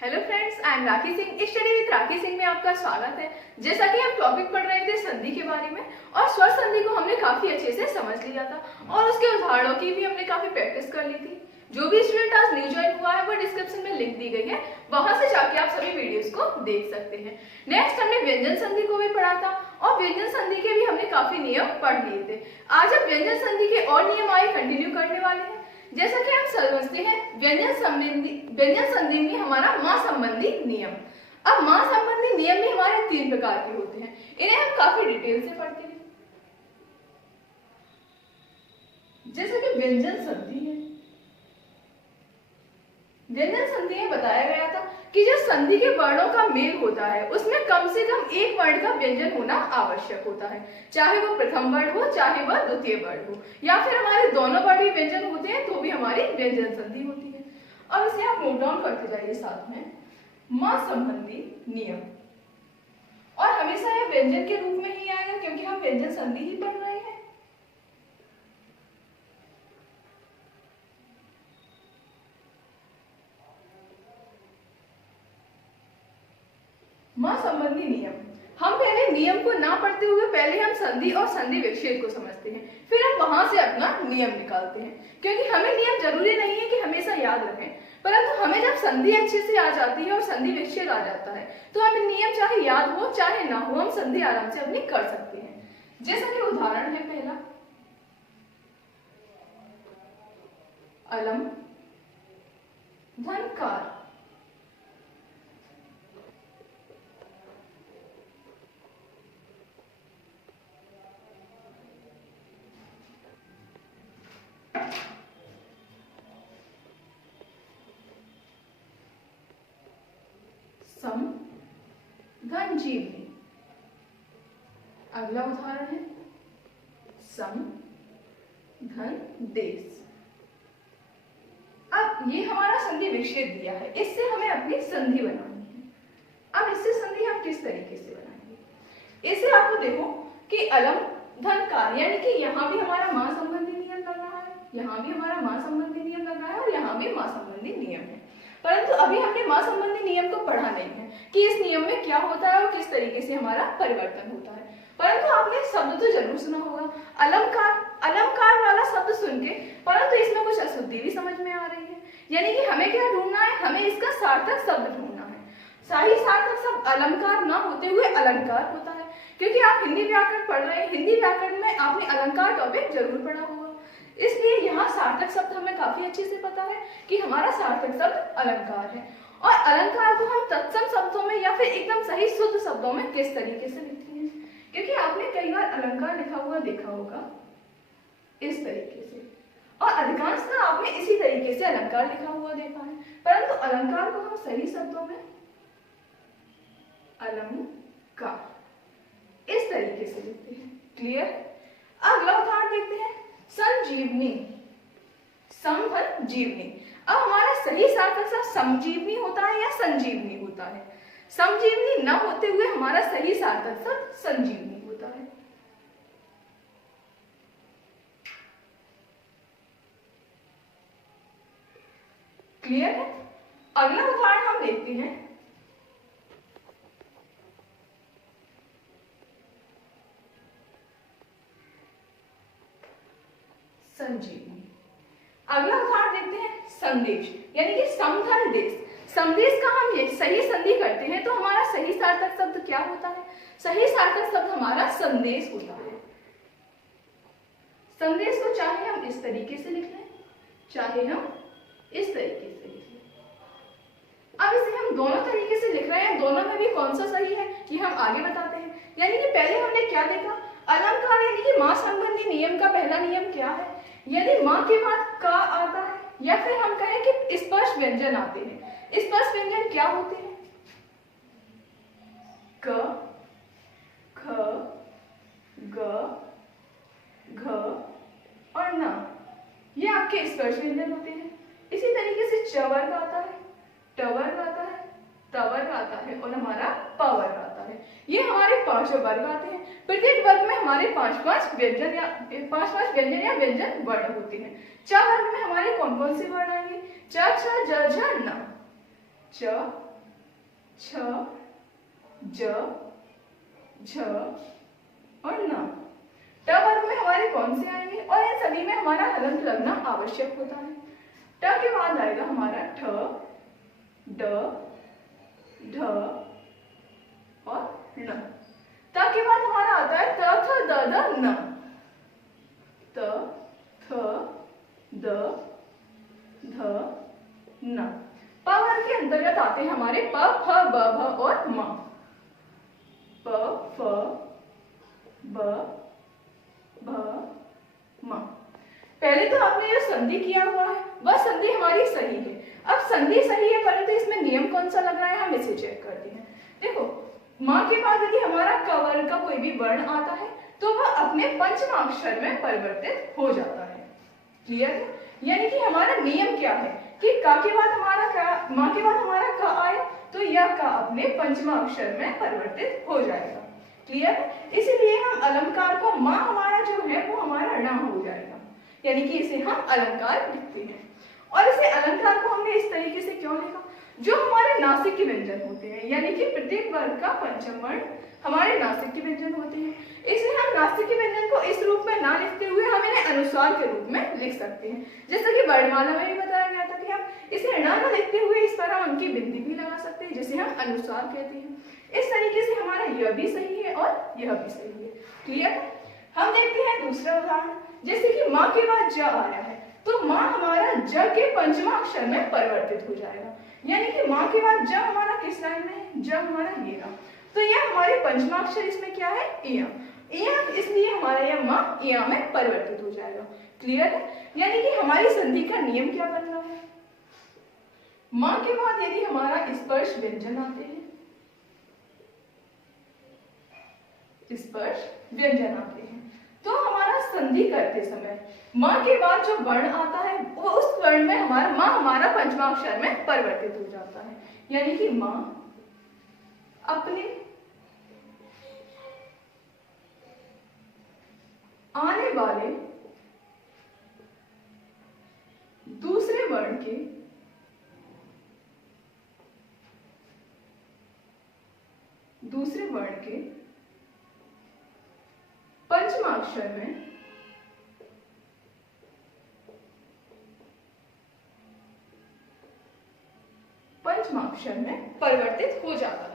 Hello friends, I am Rakhi Singh. Study with Rakhi Singh में आपका स्वागत है। जैसा कि हम टॉपिक पढ़ रहे थे संधि के बारे में, और स्वर संधि को हमने काफी अच्छे से समझ लिया था और उसके उदाहरणों की भी हमने काफी प्रैक्टिस कर ली थी। जो भी स्टूडेंट आज न्यू ज्वाइन हुआ है वो डिस्क्रिप्शन में लिंक दी गई है, वहां से जाके आप सभी वीडियोस को देख सकते हैं। नेक्स्ट हमने व्यंजन संधि को भी पढ़ा था और व्यंजन संधि के भी हमने काफी नियम पढ़ लिए थे। आज हम व्यंजन संधि के और नियम आगे कंटिन्यू करने वाले हैं। जैसा कि हम समझते हैं व्यंजन संधि में हमारा मां संबंधी नियम। अब मां संबंधी नियम में हमारे 3 प्रकार के होते हैं, इन्हें हम काफी डिटेल से पढ़ते हैं। जैसे कि व्यंजन संधि है, व्यंजन संधि में बताया गया था कि जो संधि के वर्णों का मेल होता है उसमें कम से कम एक वर्ण का व्यंजन होना आवश्यक होता है, चाहे वो प्रथम वर्ण हो चाहे वह द्वितीय वर्ण हो, या फिर हमारे दोनों वर्ण ही व्यंजन होते हैं तो भी हमारी व्यंजन संधि होती है। अब इसे आप नोट डाउन करते जाइए साथ में, मां संबंधी नियम। और हमेशा यह व्यंजन के रूप में ही आएगा क्योंकि हम व्यंजन संधि ही पढ़ रहे हैं। मां संबंधी नियम, हम पहले नियम को ना पढ़ते हुए पहले हम संधि और संधि विच्छेद को समझते हैं, फिर हम वहां से अपना नियम निकालते हैं। क्योंकि हमें नियम जरूरी नहीं है कि हमेशा याद रखें, परंतु हमें जब संधि अच्छे से आ जाती है और संधि विच्छेद आ जाता है तो हमें नियम चाहे याद हो चाहे ना हो, हम संधि आराम से अपनी कर सकते हैं। जैसा कि उदाहरण है पहला, अलम धनकार। सम धन जीवनी। अगला उदाहरण है सम धन देश। अब ये हमारा संधि विच्छेद दिया है, इससे हमें अपनी संधि बनानी है। अब इससे संधि हम किस तरीके से बनाएंगे, इसे आपको देखो कि अलम धन कार, यानी कि यहाँ भी हमारा मां संबंधी नियम लग रहा है, यहाँ भी हमारा मां संबंधी नियम लग रहा है और यहाँ भी मां संबंधी नियम है। परंतु अभी हमने मां संबंधी नियम को पढ़ा नहीं है कि इस नियम में क्या होता है और किस तरीके से हमारा परिवर्तन होता है। परंतु आपने शब्द तो जरूर सुना होगा, अलंकार वाला शब्द सुन के, परंतु इसमें कुछ अशुद्धि भी समझ में आ रही है। यानी कि हमें क्या ढूंढना है, हमें इसका सार्थक शब्द ढूंढना है। सही सार्थक शब्द अलंकार ना होते हुए अलंकार होता है, क्योंकि आप हिंदी व्याकरण पढ़ रहे हैं, हिंदी व्याकरण में आपने अलंकार टॉपिक जरूर पढ़ा होगा। इसलिए यहाँ सार्थक शब्द हमें काफी अच्छे से पता है कि हमारा सार्थक शब्द अलंकार है। और अलंकार को हम तत्सम शब्दों में या फिर एकदम सही शुद्ध शब्दों में किस तरीके से लिखते हैं, क्योंकि आपने कई बार अलंकार लिखा हुआ देखा होगा इस तरीके से, और अधिकांशतः आपने इसी तरीके से अलंकार लिखा हुआ देखा है। परंतु अलंकार को हम सही शब्दों में अलंकार इस तरीके से लिखते हैं। क्लियर? अगला उदाहरण देखते हैं, संजीवनी। समधन जीवनी। अब हमारा सही सार्थक शब्द समजीवनी होता है या संजीवनी होता है। समजीवनी न होते हुए हमारा सही सार्थक शब्द संजीवनी होता है। क्लियर है? अगला उदाहरण हम देखते हैं, संजीवनी। अगला उदाहरण देखते हैं, संदेश, यानी कि समधन देश। संदेश का हम ये सही संधि करते हैं तो हमारा सही सार्थक शब्द क्या होता है, सही सार्थक शब्द हमारा संदेश होता है। संदेश को चाहे हम इस तरीके से लिख लें चाहे हम इस तरीके से लिख लें। अब इसे हम दोनों तरीके से लिख रहे हैं, दोनों में भी कौन सा सही है ये हम आगे बताते हैं। यानी कि पहले हमने क्या देखा, अलंकार यानी कि मां संबंधी नियम का पहला नियम क्या है, यदि मां के बाद का आता है या फिर हम कहें कि स्पर्श व्यंजन आते हैं। स्पर्श व्यंजन क्या होते हैं, क, ख, ग, घ और न, ये आपके स्पर्श व्यंजन होते हैं। इसी तरीके से च वर्ग आता है, ट वर्ग आता है, त वर्ग आता है और हमारा प वर्ग आता है। ये हमारे 5 वर्ग आते हैं। प्रत्येक वर्ग में हमारे 5-5 व्यंजन या व्यंजन वर्ण होते हैं। च वर्ग में हमारे कौन कौन से वर्ण आएंगे, च, छ, ज, झ, न। च, छ, ज, झ और न। ट वर्ग में हमारे कौन से आएंगे और इन सभी में हमारा हलंत लगना आवश्यक होता है। ट के बाद आएगा हमारा ठ, ड, ढ और ण। त के बाद हमारा आता है त, थ, द, ध, न। त, थ, द, ध, न। प वर्ग के अंतर्गत आते हैं हमारे प, फ, ब, भ और म। प, फ, ब, भ, म। पहले तो आपने जो संधि किया हुआ है वह संधि हमारी सही है। अब संधि सही है परंतु इसमें नियम कौन सा लग रहा है हम इसे चेक करते हैं। देखो, मां के बाद यदि हमारा क वर्ग का कोई भी वर्ण आता है तो वह अपने पंचमाक्षर में परिवर्तित हो जाता है। क्लियर है? यानी कि हमारा नियम क्या है कि का के बाद हमारा का, मां के बाद हमारा क आए तो यह का अपने पंचमाक्षर में परिवर्तित हो जाएगा। क्लियर है? इसीलिए हम अलंकार को मां हमारा जो है वो हमारा ण हो जाएगा, यानी कि इसे हम अलंकार लिखते हैं। और इसे अलंकार को हमने इस तरीके से क्यों लिखा, जो हमारे नासिक के व्यंजन होते हैं, यानी कि प्रत्येक वर्ग का पंचम वर्ण हमारे नासिक के व्यंजन होते हैं, इसलिए हम नासिक के व्यंजन को इस रूप में ना लिखते हुए हम इन्हें अनुस्वार के रूप में लिख सकते हैं। जैसा कि वर्णमाला में भी बताया गया था कि हम इसे न लिखते हुए इस पर हम उनकी बिंदी भी लगा सकते हैं, जिसे हम अनुस्वार कहते हैं। इस तरीके से हमारा यह भी सही है और यह भी सही है। क्लियर? हम देखते हैं दूसरा उदाहरण। जैसे कि मां के बाद ज आया है तो मां हमारा ज के पंचमाक्षर में परिवर्तित हो जाएगा, यानी कि मां के बाद ज हमारा किस लाइन में है, ज हमारा ये रहा, तो यह हमारे पंचमाक्षर इसमें क्या है, इया। इया, इसलिए हमारा यह मां इया में परिवर्तित हो जाएगा। क्लियर है? यानी कि हमारी संधि का नियम क्या बन रहा है, मां के बाद यदि हमारा स्पर्श व्यंजन आते हैं, स्पर्श व्यंजन आते हैं, तो हमारा संधि करते समय मां के बाद जो वर्ण आता है वो उस वर्ण में हमारा पंचमाक्षर में परिवर्तित हो जाता है, यानी कि मां अपने आने वाले दूसरे वर्ण के पंचमाक्षर में परिवर्तित हो जाता है।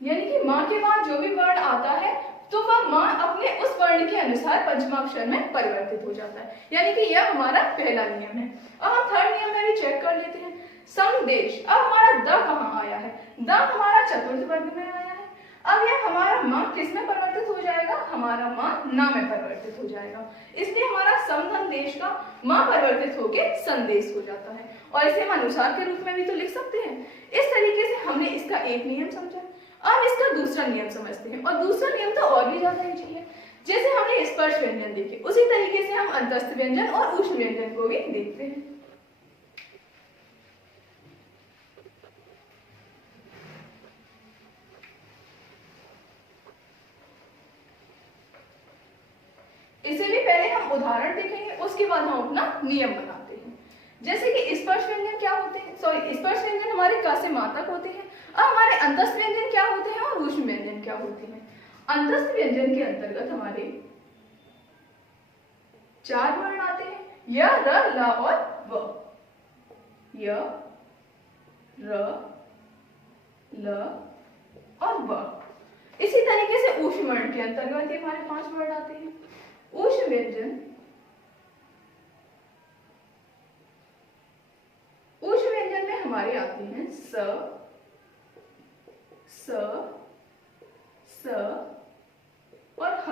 यानी कि मां के बाद जो भी वर्ण आता है तो वह मां अपने उस वर्ण के अनुसार पंचमाक्षर में परिवर्तित हो जाता है, यानी कि यह हमारा पहला नियम है। अब हम थर्ड नियम में भी चेक कर लेते हैं। समदेश। अब हमारा द कहाँ आया है, द हमारा चतुर्थ वर्ग में आया है। अब यह हमारा मां किस में परिवर्तित हो जाएगा, हमारा मां न में परिवर्तित हो जाएगा, इसलिए हमारा समधन देश का मां परिवर्तित होकर संदेश हो जाता है। और इसे हम अनुसार के रूप में भी तो लिख सकते हैं। इस तरीके से हमने इसका एक नियम समझा। अब इसका दूसरा नियम समझते हैं, और दूसरा नियम तो और भी ज्यादा इजी है। जैसे हमने स्पर्श व्यंजन देखे उसी तरीके से हम अंतस्थ व्यंजन और उष्ण व्यंजन को भी देखते हैं। इसे भी पहले हम उदाहरण देखेंगे, उसके बाद हम अपना नियम बनाते हैं। जैसे कि स्पर्श व्यंजन क्या होते हैं, स्पर्श व्यंजन हमारे क से मां तक होते हैं। अब हमारे अंतस्थ व्यंजन क्या होते हैं और उष्ण व्यंजन क्या होते हैं। अंतस्थ व्यंजन के अंतर्गत हमारे 4 वर्ण आते हैं, य, र, ल और व। य, र, ल और व। इसी तरीके से उष्ण वर्ण के अंतर्गत ये हमारे 5 वर्ण आते हैं। उष्ण व्यंजन में हमारे आते हैं स, स और ह।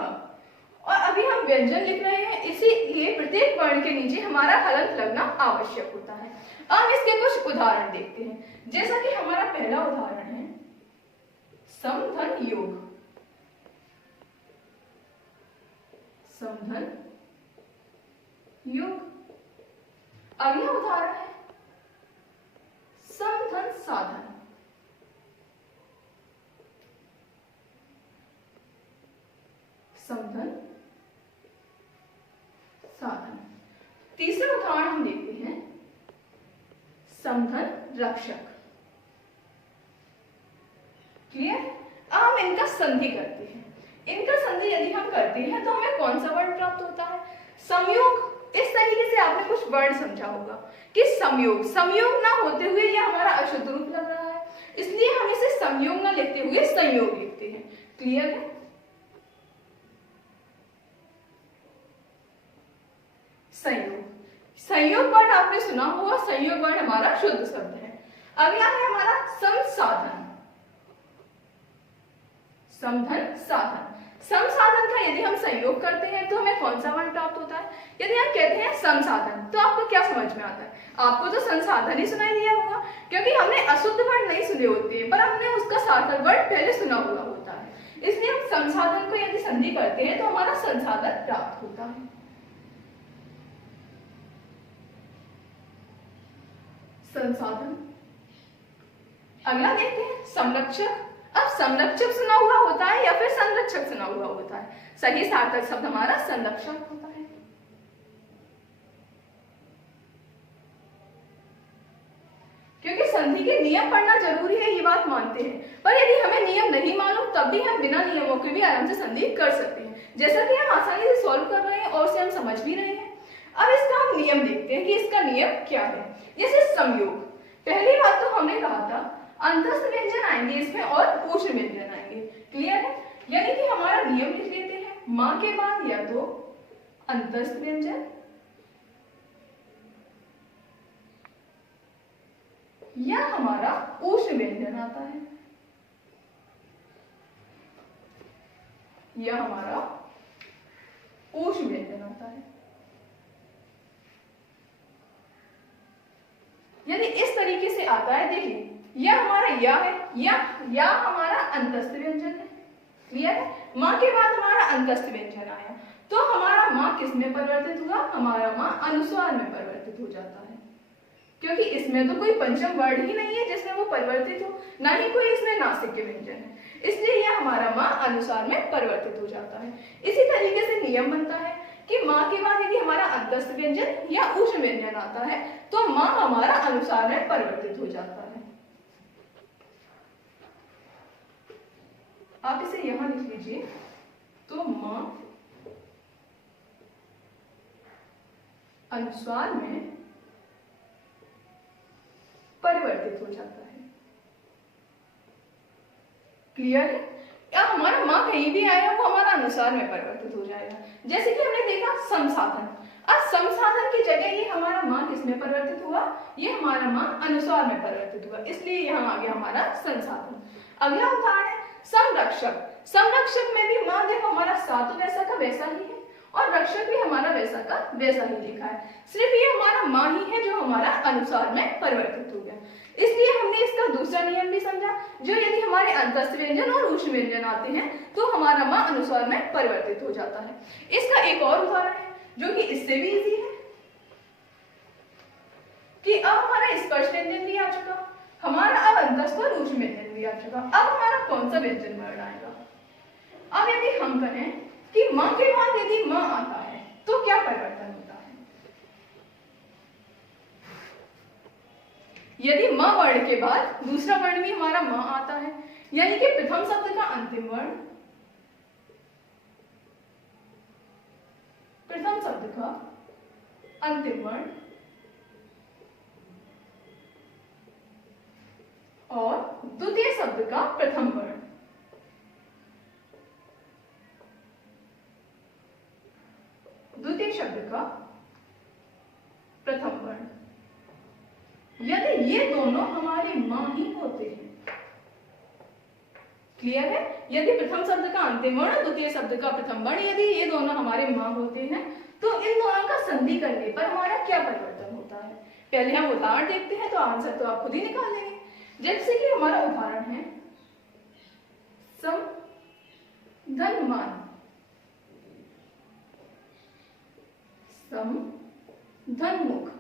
और अभी हम व्यंजन लिख रहे हैं, इसीलिए प्रत्येक वर्ण के नीचे हमारा हलंत लगना आवश्यक होता है। अब हम इसके कुछ उदाहरण देखते हैं। जैसा कि हमारा पहला उदाहरण है समधन योग। समधन योग। अगला उदाहरण है समधन साधन। समधन साधन। तीसरा उदाहरण हम देखते हैं, समधन रक्षक। क्लियर? अब हम इनका संधि करते हैं। इनका संधि यदि हम करते हैं तो हमें कौन सा वर्ड प्राप्त होता है? संयोग। इस तरीके से आपने कुछ वर्ड समझा होगा कि संयोग, संयोग ना होते हुए यह हमारा अशुद्ध रूप लग रहा है, इसलिए हम इसे संयोग ना लिखते हुए संयोग लिखते हैं। क्लियर है? संयोग, संयोग वर्ड आपने सुना होगा, संयोग वर्ड हमारा शुद्ध शब्द है। अगला है हमारा समसाधन, समधन साधन। समसाधन का यदि हम संयोग करते हैं तो हमें कौन सा वर्ण प्राप्त होता है? यदि हम कहते हैं समसाधन तो आपको क्या समझ में आता है? आपको तो संसाधन ही सुनाई दिया होगा, क्योंकि हमने अशुद्ध वर्ण नहीं सुने होते हैं, पर हमने उसका सार्थक वर्ण पहले सुना हुआ होता है। इसलिए हम संसाधन को यदि संधि करते हैं तो हमारा संसाधन प्राप्त होता है। संसाधन। अगला देखते हैं संरक्षक। अब संरक्षक सुना हुआ होता है या फिर संरक्षक सुना हुआ होता है? सही सार्थक शब्द हमारा संरक्षक होता है। क्योंकि संधि के नियम पढ़ना जरूरी है, ये बात मानते हैं, पर यदि हमें नियम नहीं मालूम तब भी हम बिना नियमों के भी आराम से संधि कर सकते हैं, जैसा कि हम आसानी से सॉल्व कर रहे हैं और से हम समझ भी रहे हैं। अब इसका हम नियम देखते हैं कि इसका नियम क्या है। जैसे संयोग, पहली बात तो हमने कहा था अंतस्थ व्यंजन आएंगे इसमें और ऊष्म व्यंजन आएंगे। क्लियर है? यानी कि हमारा नियम लिख लेते हैं, मां के बाद या तो अंतस्थ व्यंजन या हमारा ऊष्म व्यंजन आता है, या हमारा ऊष्म व्यंजन आता है। यदि इस तरीके से आता है, देखिए यह हमारा या है, या हमारा अंतस्थ व्यंजन है। क्लियर है? मां के बाद हमारा अंतस्थ व्यंजन आया तो हमारा मां किस में परिवर्तित हुआ? हमारा मां अनुस्वार में परिवर्तित हो जाता है, क्योंकि इसमें तो कोई पंचम वर्ड ही नहीं है जिसमें वो परिवर्तित हो, ना ही कोई इसमें नासिक व्यंजन है, इसलिए यह हमारा मां अनुस्वार में परिवर्तित हो जाता है। इसी तरीके से नियम बनता है कि मां के बाद यदि हमारा अंतस्थ व्यंजन या ऊष्म व्यंजन आता है तो मां हमारा अनुस्वार में परिवर्तित हो जाता है। आप इसे यहां लिख लीजिए, तो मां अनुस्वार में परिवर्तित हो जाता है। क्लियर है? या हमारा मां कहीं भी आया वो हमारा अनुसार में परिवर्तित हो जाएगा। जैसे कि हमने देखा समसाधन, अब समसाधन की जगह ये हमारा मां किस में परिवर्तित हुआ? ये हमारा मां अनुसार में परिवर्तित हुआ, इसलिए यहां आ गया हमारा संसाधन। अगला उदाहरण है संरक्षक। संरक्षक में भी मां देखो हमारा सा तो वैसा का वैसा ही है और रक्षक भी हमारा वैसा का वैसा ही लिखा है, सिर्फ ये हमारा मां ही है जो हमारा अनुसार में परिवर्तित हो गया। इसलिए हमने इसका दूसरा नियम भी समझा, जो यदि हमारे अंतस्थ व्यंजन और ऊष्म व्यंजन आते हैं तो हमारा मां अनुसार में परिवर्तित हो जाता है। इसका एक और उदाहरण है जो कि इससे भी इजी है कि अब हमारा स्पर्श व्यंजन भी आ चुका, हमारा अब अंतस्थ और ऊष्म व्यंजन भी आ चुका, अब हमारा कौन सा व्यंजन वर्ण आएगा? अब यदि हम कहें कि मां के बाद यदि मां आता है तो क्या परिवर्तन होता है? यदि मां वर्ण के बाद दूसरा वर्ण भी हमारा मां आता है, यानी कि प्रथम शब्द का अंतिम वर्ण प्रथम शब्द का अंतिम वर्ण और द्वितीय शब्द का प्रथम वर्ण, द्वितीय शब्द का प्रथम वर्ण, यदि ये दोनों हमारे मां ही होते हैं। क्लियर है? यदि प्रथम शब्द का अंतिम वर्ण, द्वितीय शब्द का प्रथम वर्ण, यदि ये दोनों हमारे मां होते हैं तो इन दोनों का संधि करने पर हमारा क्या परिवर्तन होता है? पहले हम उदाहरण देखते हैं, तो आंसर तो आप खुद ही निकाल लेंगे। जैसे कि हमारा उदाहरण है समधनमान, समधनमुख।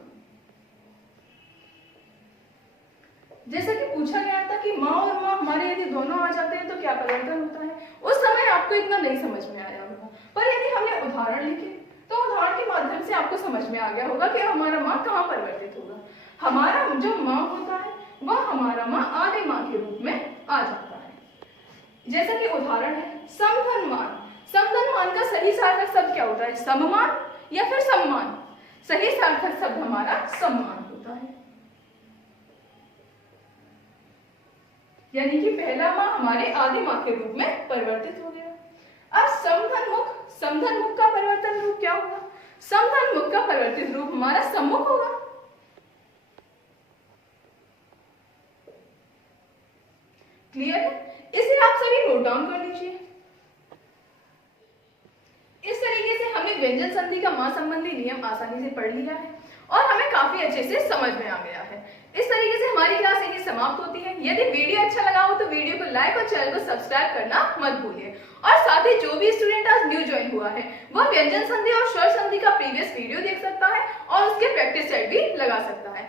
जैसा कि पूछा गया था कि मां और मां हमारे यदि दोनों आ जाते हैं तो क्या परिवर्तन होता है, उस समय आपको इतना नहीं समझ में आया होगा, पर यदि हमने उदाहरण लिखे तो उदाहरण के माध्यम से आपको समझ में आ गया होगा कि हमारा माँ कहाँ परिवर्तित होगा। हमारा जो माँ होता है वह हमारा माँ आधे माँ के रूप में आ जाता है। जैसा कि उदाहरण है समधनमान। समधनमान का सही सार्थक शब्द क्या होता है? सममान या फिर सम्मान? सही सार्थक शब्द हमारा सम्मान होता है। यानी कि पहला माँ हमारे आधे माँ के रूप में परिवर्तित हो गया। अब समधनमुख। समधनमुख का परिवर्तन रूप क्या होगा? समधनमुख का परिवर्तित रूप हमारा सम्मुख होगा। क्लियर है? इसे आप सभी नोट डाउन कर लीजिए। इस तरीके से हमने व्यंजन संधि का मां संबंधी नियम आसानी से पढ़ लिया है और हमें काफी अच्छे से समझ में आ गया है। इस तरीके से हमारी क्लास यही समाप्त होती है। यदि वीडियो अच्छा लगा हो तो वीडियो को लाइक और चैनल को सब्सक्राइब करना मत भूलिए। और साथ ही जो भी स्टूडेंट आज न्यू ज्वाइन हुआ है वह व्यंजन संधि और स्वर संधि का प्रीवियस वीडियो देख सकता है और उसके प्रैक्टिस सेट भी लगा सकता है।